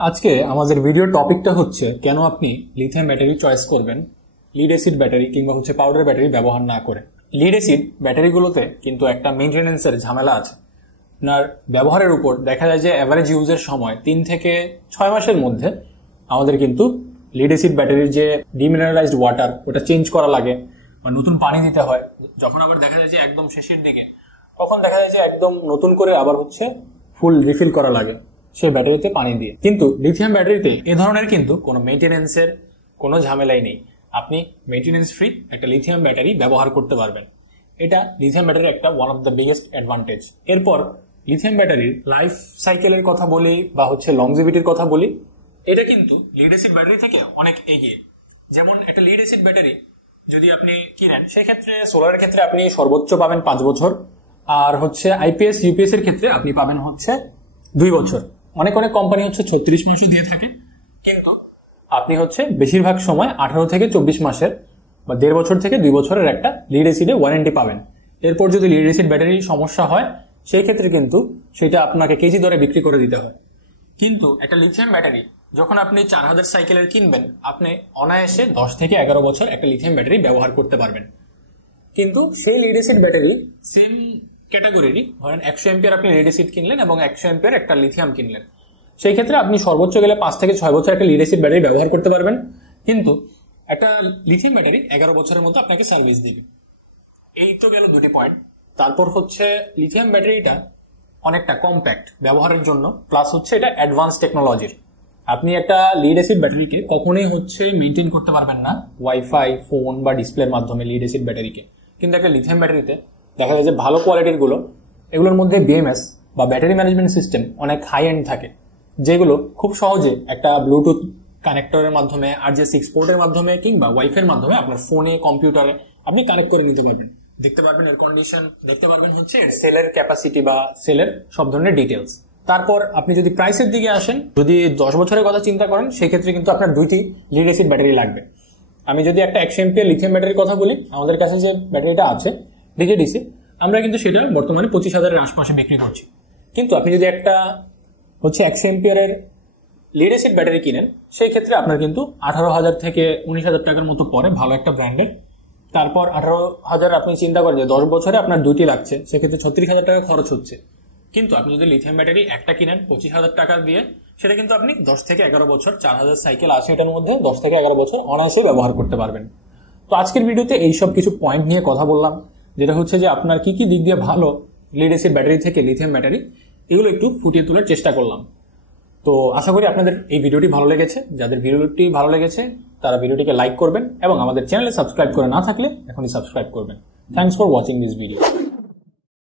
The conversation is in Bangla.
আজকে আমাদের ভিডিও টপিকটা হচ্ছে কেন আপনি লিথিয়াম ব্যাটারি চয়েস করবেন লিড অ্যাসিড ব্যাটারি কিংবা পাউডার ব্যাটারি ব্যবহার না করে। লিড অ্যাসিড ব্যাটারিগুলোতে কিন্তু একটা মেইনটেনেন্সের ঝামেলা আছে। আপনার ব্যবহারের উপর দেখা যায় যে অ্যাভারেজ ইউজের সময় 3 থেকে 6 মাসের মধ্যে আমাদের কিন্তু লিড অ্যাসিড ব্যাটারির যে ডিমিনারেলাইজড ওয়াটার ওটা চেঞ্জ করা লাগে বা নতুন পানি দিতে হয়। যখন আবার দেখা যায় যে একদম শেষের দিকে তখন দেখা যায় যে একদম নতুন করে আবার ফুল রিফিল করা লাগে সেই ব্যাটারিতে পানি দিয়ে। কিন্তু লিথিয়াম ব্যাটারিতে এ ধরনের কিন্তু কোনো মেইনটেনেন্সের কোনো ঝামেলাই নেই। আপনি মেইনটেনেন্স ফ্রি একটা লিথিয়াম ব্যাটারি ব্যবহার করতে পারবেন। এটা লিথিয়াম ব্যাটারির একটা one of the biggest advantage. এরপর লিথিয়াম ব্যাটারির লাইফ সাইকেলের কথা বলি বা লংজিভিটির কথা বলি, এটা কিন্তু লিড অ্যাসিড ব্যাটারি থেকে অনেক এগিয়ে। যেমন একটা লিড অ্যাসিড ব্যাটারি যদি আপনি কিনেন সেক্ষেত্রে সোলারের ক্ষেত্রে আপনি সর্বোচ্চ পাবেন 5 বছর, আর আইপিএস ইউপিএস এর ক্ষেত্রে আপনি পাবেন 2 বছর। অনেক অনেক কোম্পানি 36 মাসও দিয়ে থাকে, কিন্তু আপনি বেশিরভাগ সময় 18 থেকে 24 মাসের বা 1.5 বছর থেকে 2 বছরের একটা লিড অ্যাসিডে ওয়ারেন্টি পাবেন। এরপর যদি লিড অ্যাসিড ব্যাটারির সমস্যা হয় সেই ক্ষেত্রে কিন্তু সেটা আপনাকে কেজি দরে বিক্রি করে দিতে হয়। কিন্তু একটা লিথিয়াম ব্যাটারি যখন আপনি 4000 সাইকেলের কিনবেন, আপনি অনায়াসে 10 থেকে 11 বছর একটা লিথিয়াম ব্যাটারি ব্যবহার করতে পারবেন। কিন্তু সেই লিড অ্যাসিড ব্যাটারি সেম ক্যাটাগরিরই ধরেন 100 এম্পিয়ার আপনি লিড অ্যাসিড কিনলেন এবং 100 এম্পিয়ার একটা লিথিয়াম কিনলেন, সেই ক্ষেত্রে আপনি সর্বোচ্চ গেলে 5 থেকে 6 বছর একটা লিড অ্যাসিড ব্যাটারি ব্যবহার করতে পারবেন। কিন্তু একটা লিথিয়াম ব্যাটারি 11 বছরের মধ্যে আপনাকে সার্ভিস দিবে। এই তো গেল দুটি পয়েন্ট। তারপর লিথিয়াম ব্যাটারিটা অনেকটা কম্প্যাক্ট ব্যবহারের জন্য, প্লাস এটা অ্যাডভান্স টেকনোলজির। আপনি একটা লিড অ্যাসিড ব্যাটারিকে কখনোই মেনটেন করতে পারবেন না ওয়াইফাই, ফোন বা ডিসপ্লের মাধ্যমে লিড অ্যাসিড ব্যাটারিকে। কিন্তু একটা লিথিয়াম ব্যাটারিতে দেখা যায় যে ভালো কোয়ালিটির এগুলোর মধ্যে বিএমএস বা ব্যাটারি ম্যানেজমেন্ট সিস্টেম অনেক হাই এন্ড থাকে, যেগুলো খুব সহজে একটা ব্লুটুথ কানেক্টরের মাধ্যমে, RJ6 পোর্টের মাধ্যমে কিংবা ওয়াইফাইয়ের মাধ্যমে আপনার ফোনে, কম্পিউটারে আপনি কানেক্ট করে নিতে পারবেন। দেখতে পারবেন এর কন্ডিশন, দেখতে পারবেন সেলের ক্যাপাসিটি বা সেলের সব ধরনের ডিটেলস। তারপর আপনি যদি প্রাইসের দিকে আসেন, যদি 10 বছরের কথা চিন্তা করেন, সেক্ষেত্রে কিন্তু আপনার 2টি লিড অ্যাসিড ব্যাটারি লাগবে। আমি যদি একটা 100 এম্পিয়ার লিথিয়াম ব্যাটারির কথা বলি, আমাদের কাছে যে ব্যাটারিটা আছে ডিজেডিসি, আমরা কিন্তু সেটা বর্তমানে 25,000-এর আশপাশে বিক্রি করছি। কিন্তু আপনি যদি একটা 100 এম্পিয়ারের লিড অ্যাসিড ব্যাটারি কিনেন, সেই ক্ষেত্রে আপনার কিন্তু 18,000 থেকে 19,000 টাকার মতো পরে ভালো একটা ব্র্যান্ডের। তারপর 18,000 আপনি চিন্তা করেন যে 10 বছরে আপনার 2টি লাগছে, সেক্ষেত্রে 36,000 টাকা খরচ হচ্ছে। কিন্তু আপনি যদি লিথিয়াম ব্যাটারি একটা কিনেন 25,000 টাকা দিয়ে, সেটা কিন্তু আপনি 10 থেকে 11 বছর, 4000 সাইকেল আছে এটার মধ্যে, 10 থেকে 11 বছর অনায়াসে ব্যবহার করতে পারবেন। তো আজকের ভিডিওতে এইসব কিছু পয়েন্ট নিয়ে কথা বললাম, যেটা যে আপনার কি কি দিক দিয়ে ভালো লিড অ্যাসিড ব্যাটারি থেকে লিথিয়াম ব্যাটারি, এগুলো একটু ফুটিয়ে তোলার চেষ্টা করলাম। তো আশা করি আপনাদের এই ভিডিওটি ভালো লেগেছে। যাদের ভিডিওটি ভালো লেগেছে তারা ভিডিওটিকে লাইক করবেন এবং আমাদের চ্যানেলে সাবস্ক্রাইব করে না থাকলে এখনই সাবস্ক্রাইব করবেন। Thanks for watching this video.